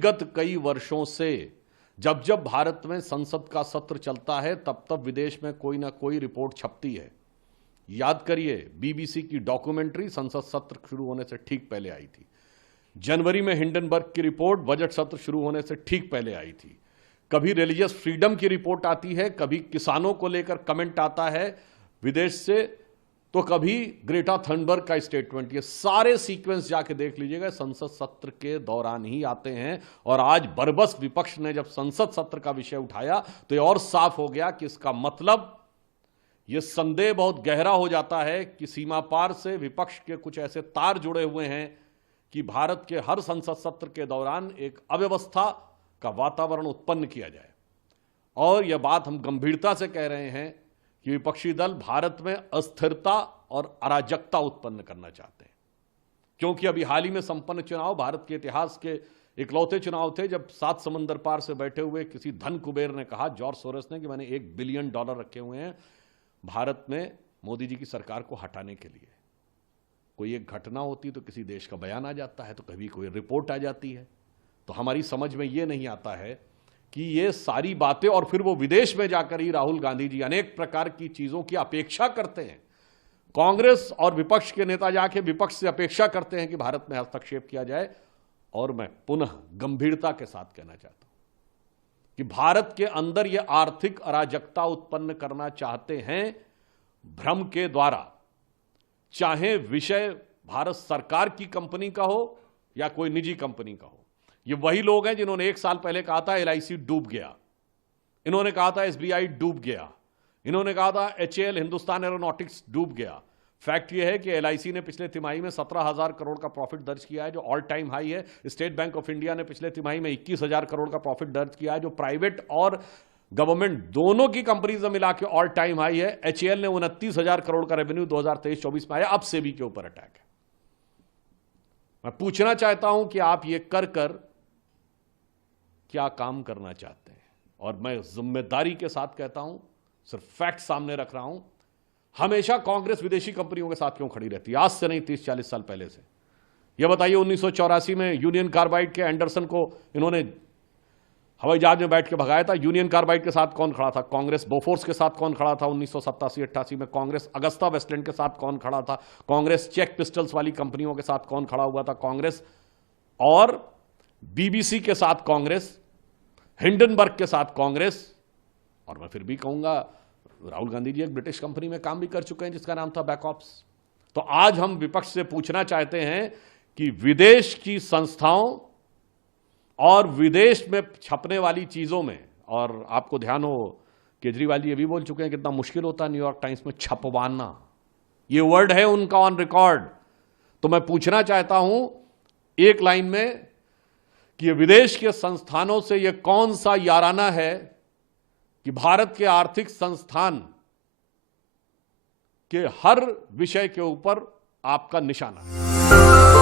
विगत कई वर्षों से जब जब भारत में संसद का सत्र चलता है तब तब विदेश में कोई ना कोई रिपोर्ट छपती है। याद करिए, बीबीसी की डॉक्यूमेंट्री संसद सत्र शुरू होने से ठीक पहले आई थी। जनवरी में हिंडनबर्ग की रिपोर्ट बजट सत्र शुरू होने से ठीक पहले आई थी। कभी रिलीजियस फ्रीडम की रिपोर्ट आती है, कभी किसानों को लेकर कमेंट आता है विदेश से, तो कभी ग्रेटा थनबर्ग का स्टेटमेंट। ये सारे सीक्वेंस जाके देख लीजिएगा, संसद सत्र के दौरान ही आते हैं। और आज बरबस विपक्ष ने जब संसद सत्र का विषय उठाया तो ये और साफ हो गया कि इसका मतलब ये संदेह बहुत गहरा हो जाता है कि सीमा पार से विपक्ष के कुछ ऐसे तार जुड़े हुए हैं कि भारत के हर संसद सत्र के दौरान एक अव्यवस्था का वातावरण उत्पन्न किया जाए। और यह बात हम गंभीरता से कह रहे हैं कि विपक्षी दल भारत में अस्थिरता और अराजकता उत्पन्न करना चाहते हैं, क्योंकि अभी हाल ही में संपन्न चुनाव भारत के इतिहास के इकलौते चुनाव थे जब 7 समंदर पार से बैठे हुए किसी धन कुबेर ने कहा, जॉर्ज सोरोस ने, कि मैंने $1 बिलियन रखे हुए हैं भारत में मोदी जी की सरकार को हटाने के लिए। कोई एक घटना होती तो किसी देश का बयान आ जाता है, तो कभी कोई रिपोर्ट आ जाती है। तो हमारी समझ में ये नहीं आता है कि ये सारी बातें, और फिर वो विदेश में जाकर ही राहुल गांधी जी अनेक प्रकार की चीजों की अपेक्षा करते हैं। कांग्रेस और विपक्ष के नेता जाके विपक्ष से अपेक्षा करते हैं कि भारत में हस्तक्षेप किया जाए। और मैं पुनः गंभीरता के साथ कहना चाहता हूं कि भारत के अंदर ये आर्थिक अराजकता उत्पन्न करना चाहते हैं भ्रम के द्वारा, चाहे विषय भारत सरकार की कंपनी का हो या कोई निजी कंपनी का हो। ये वही लोग हैं जिन्होंने 1 साल पहले कहा था LIC डूब गया, इन्होंने कहा था SBI डूब गया, इन्होंने कहा था HAL हिंदुस्तान एरोनॉटिक्स डूब गया। फैक्ट ये है कि LIC ने पिछले तिमाही में 17,000 करोड़ का प्रॉफिट दर्ज किया है, जो ऑल टाइम हाई है। स्टेट बैंक ऑफ इंडिया ने पिछले तिमाही में 21,000 करोड़ का प्रॉफिट दर्ज किया है, जो प्राइवेट और गवर्नमेंट दोनों की कंपनीज में मिला के ऑल टाइम हाई है। HAL ने 29,000 करोड़ का रेवेन्यू 2023-24 में आया। अब सेबी के ऊपर अटैक है। मैं पूछना चाहता हूं कि आप ये कर क्या काम करना चाहते हैं? और मैं जिम्मेदारी के साथ कहता हूं, सिर्फ फैक्ट सामने रख रहा हूं। हमेशा कांग्रेस विदेशी कंपनियों के साथ क्यों खड़ी रहती है? आज से नहीं, 30-40 साल पहले से। यह बताइए, 1984 में यूनियन कार्बाइड के एंडरसन को इन्होंने हवाई जहाज में बैठ के भगाया था। यूनियन कार्बाइड के साथ कौन खड़ा था? कांग्रेस। बोफोर्स के साथ कौन खड़ा था 1987-88 में? कांग्रेस। अगस्ता वेस्टलैंड के साथ कौन खड़ा था? कांग्रेस। चेक पिस्टल्स वाली कंपनियों के साथ कौन खड़ा हुआ था? कांग्रेस। और बीबीसी के साथ कांग्रेस, हिंडनबर्ग के साथ कांग्रेस। और मैं फिर भी कहूंगा, राहुल गांधी जी एक ब्रिटिश कंपनी में काम भी कर चुके हैं जिसका नाम था बैकऑप्स। तो आज हम विपक्ष से पूछना चाहते हैं कि विदेश की संस्थाओं और विदेश में छपने वाली चीजों में, और आपको ध्यान हो केजरीवाल जी ये भी बोल चुके हैं कितना मुश्किल होता है न्यूयॉर्क टाइम्स में छपवाना, ये वर्ड है उनका ऑन रिकॉर्ड। तो मैं पूछना चाहता हूं एक लाइन में कि विदेश के संस्थानों से यह कौन सा याराना है कि भारत के आर्थिक संस्थान के हर विषय के ऊपर आपका निशाना है।